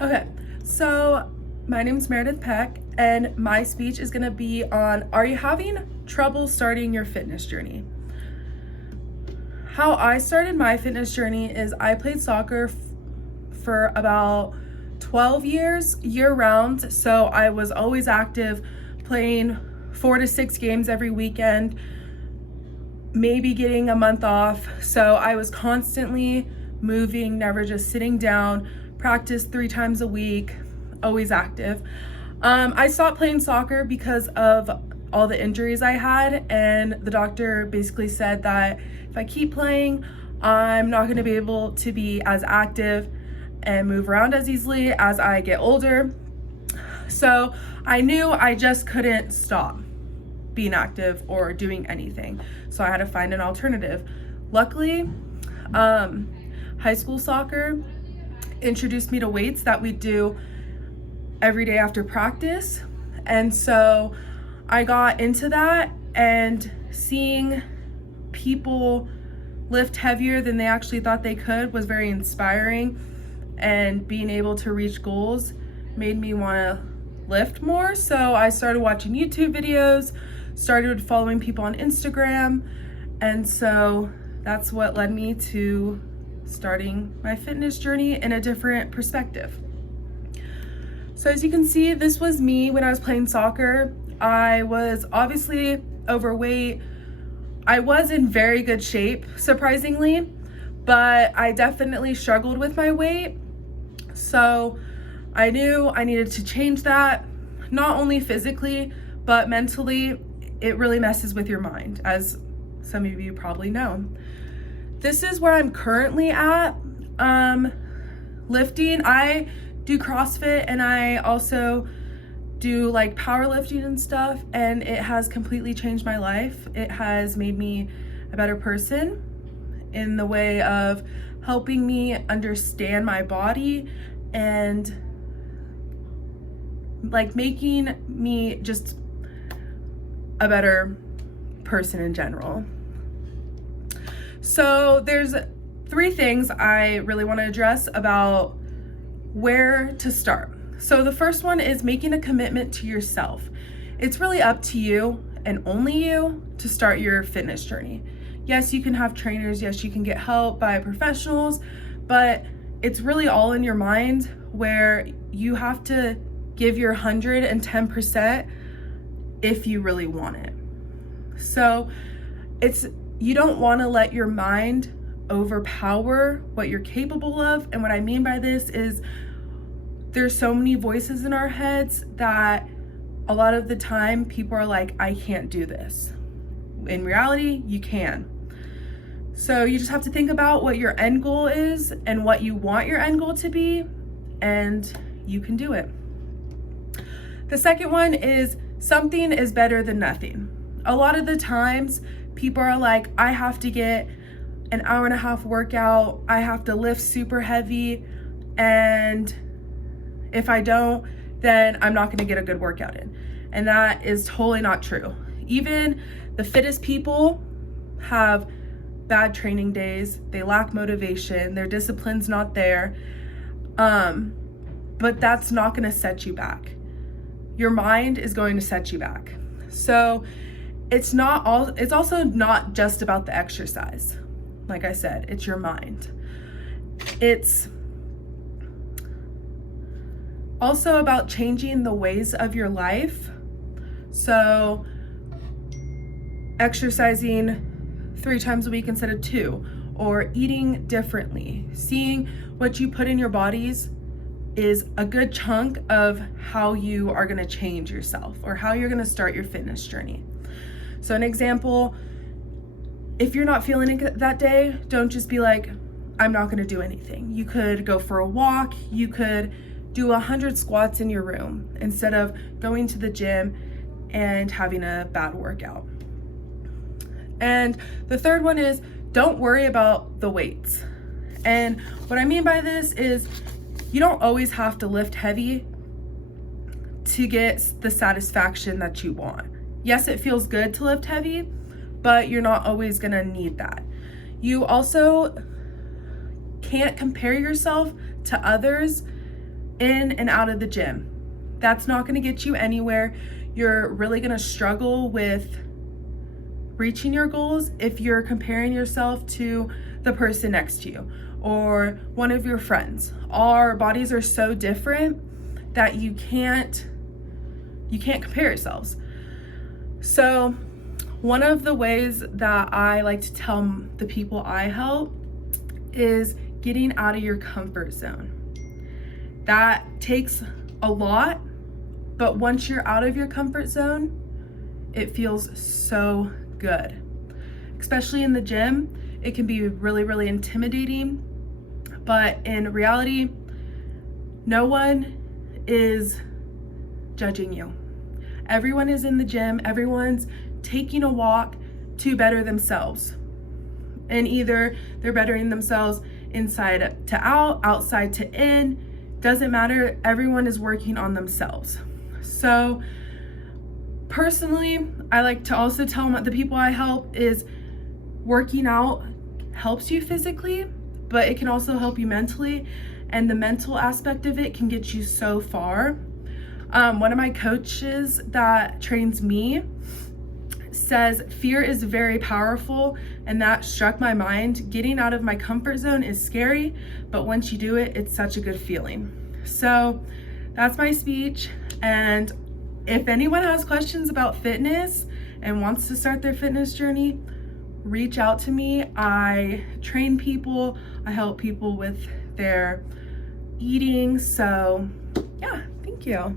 Okay, so my name is Meredith Peck, and my speech is going to be on, are you having trouble starting your fitness journey? How I started my fitness journey is I played soccer for about 12 years year round, so I was always active, playing 4 to 6 games every weekend, maybe getting a month off. So I was constantly moving, never just sitting down, practice 3 times a week, always active. I stopped playing soccer because of all the injuries I had, and the doctor basically said that if I keep playing, I'm not going to be able to be as active and move around as easily as I get older. So I knew I just couldn't stop being active or doing anything. So I had to find an alternative. Luckily, high school soccer introduced me to weights that we do every day after practice. And so I got into that, and seeing people lift heavier than they actually thought they could was very inspiring, and being able to reach goals made me want to lift more. So I started watching YouTube videos, started following people on Instagram, and so that's what led me to starting my fitness journey in a different perspective. So as you can see, this was me when I was playing soccer. I was obviously overweight. I was in very good shape, surprisingly, but I definitely struggled with my weight. So I knew I needed to change that, not only physically, but mentally. It really messes with your mind, as some of you probably know. This is where I'm currently at. Lifting, I do CrossFit, and I also do like powerlifting and stuff, and it has completely changed my life. It has made me a better person in the way of helping me understand my body and like making me just a better person in general. So there's 3 things I really want to address about where to start. So the first one is making a commitment to yourself. It's really up to you and only you to start your fitness journey. Yes, you can have trainers. Yes, you can get help by professionals, but it's really all in your mind, where you have to give your 110% if you really want it. So you don't want to let your mind overpower what you're capable of. And what I mean by this is there's so many voices in our heads that a lot of the time people are like, I can't do this. In reality, you can. So you just have to think about what your end goal is and what you want your end goal to be, and you can do it. The second one is something is better than nothing. A lot of the times people are like, I have to get an hour and a half workout. I have to lift super heavy, and if I don't, then I'm not going to get a good workout in. And that is totally not true. Even the fittest people have bad training days. They lack motivation. Their discipline's not there. But that's not going to set you back. Your mind is going to set you back. So it's also not just about the exercise. Like I said, it's your mind. It's also about changing the ways of your life. So exercising 3 times a week instead of 2, or eating differently. Seeing what you put in your bodies is a good chunk of how you are going to change yourself, or how you're going to start your fitness journey. So an example, if you're not feeling it that day, don't just be like, I'm not going to do anything. You could go for a walk. You could do 100 squats in your room instead of going to the gym and having a bad workout. And the third one is, don't worry about the weights. And what I mean by this is, you don't always have to lift heavy to get the satisfaction that you want. Yes, it feels good to lift heavy, but you're not always gonna need that. You also can't compare yourself to others in and out of the gym. That's not going to get you anywhere. You're really going to struggle with reaching your goals if you're comparing yourself to the person next to you or one of your friends. Our bodies are so different that you can't compare yourselves. So one of the ways that I like to tell the people I help is getting out of your comfort zone. That takes a lot, but once you're out of your comfort zone, it feels so good. Especially in the gym, it can be really, really intimidating, but in reality, no one is judging you. Everyone is in the gym, everyone's taking a walk to better themselves. And either they're bettering themselves inside to out, outside to in, doesn't matter, everyone is working on themselves. So personally, I like to also tell the people I help is working out helps you physically, but it can also help you mentally, and the mental aspect of it can get you so far. One of my coaches that trains me says fear is very powerful, and that struck my mind. Getting out of my comfort zone is scary, but once you do it, it's such a good feeling. So that's my speech, and if anyone has questions about fitness and wants to start their fitness journey, reach out to me. I train people, I help people with their eating. So yeah, thank you.